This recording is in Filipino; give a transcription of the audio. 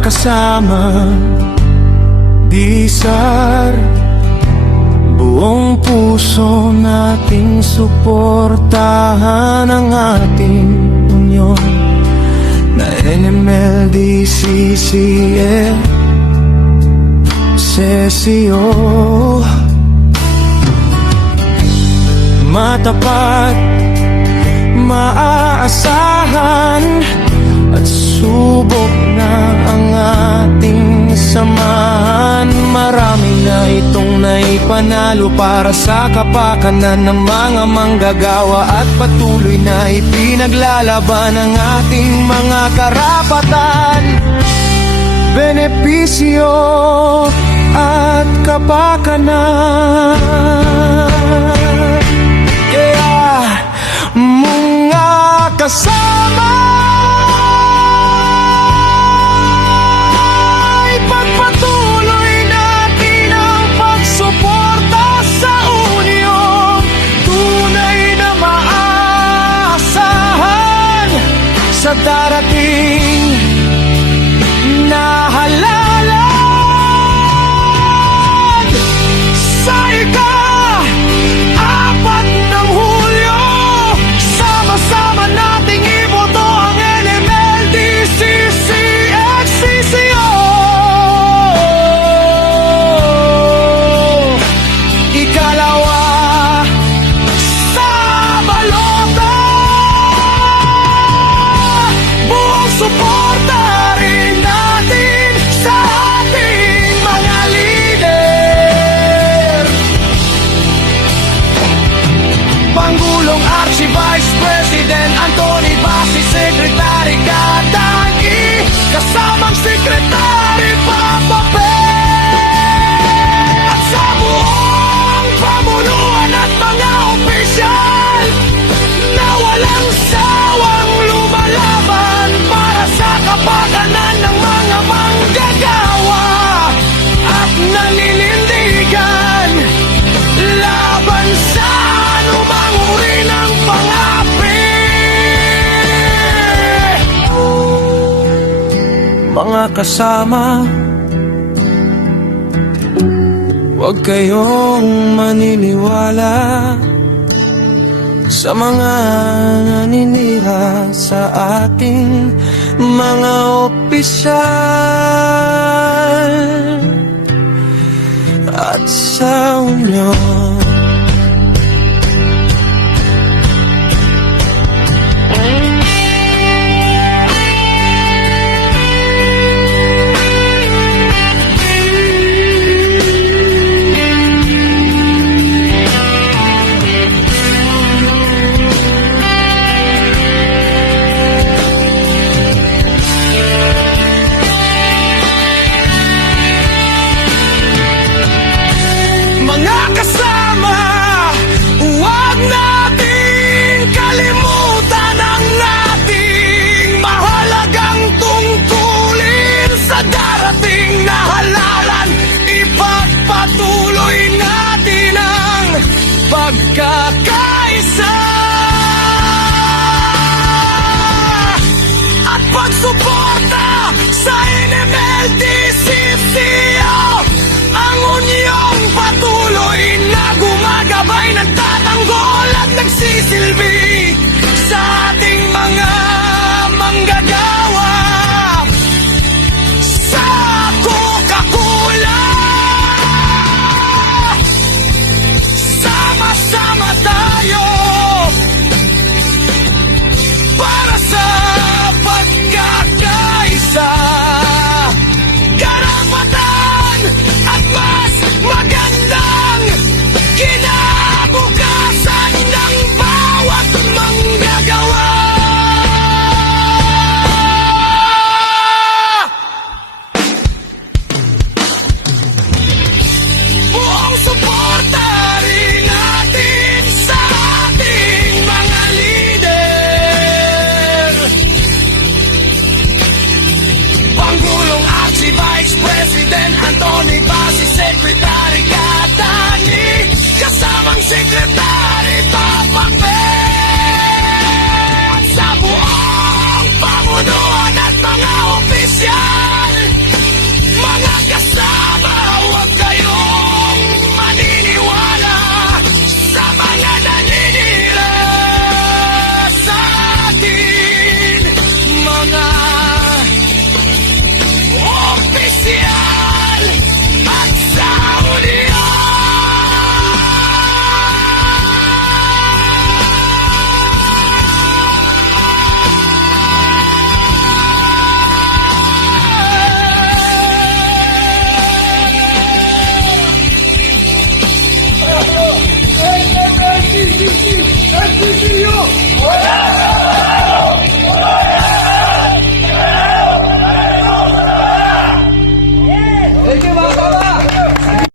kasama, Disar. Buong puso nating suportahan ang ating union na NMLD-CCF Sesio. Matapat, maaasahan at subok na ang ating samahan. Marami na itong naipanalo para sa kapakanan ng mga manggagawa at patuloy na ipinaglalaban ang ating mga karapatan, benepisyo at kapakanan. Mga kasama, ipagpatuloy natin ang pagsuporta sa union. Tunay na maaasahan sa darating na halalan. Sa ika-4 ng Hulyo, sama-sama nating iboto ang NMLD-CCF Sesio. Ikalawa sa balota, buong suporta rin natin sa ating mga leader. Pangulong Archie, Vice President Anthony Basi, Secretary Gadangi, kasamang Secretary Papa Pe, at sa buong pamunuan at mga opisyal na walang sawang lumalaban para sa kapakanan ng mga manggagawa at naninindigan laban sa anumang uri ng pang-api. Mga kasama, huwag kayong maniniwala sa mga naninira sa ating mga opisyal at sa union. Mga kasama, huwag nating kalimutan ang ating mahalagang tungkulin sa darating na halalan. Ipagpatuloy natin ang pagkakaisa at pagsuporta sa NMLD-CCF. Ang unyong patuloy na gumagabay, nagtatanggol at nagsisilbi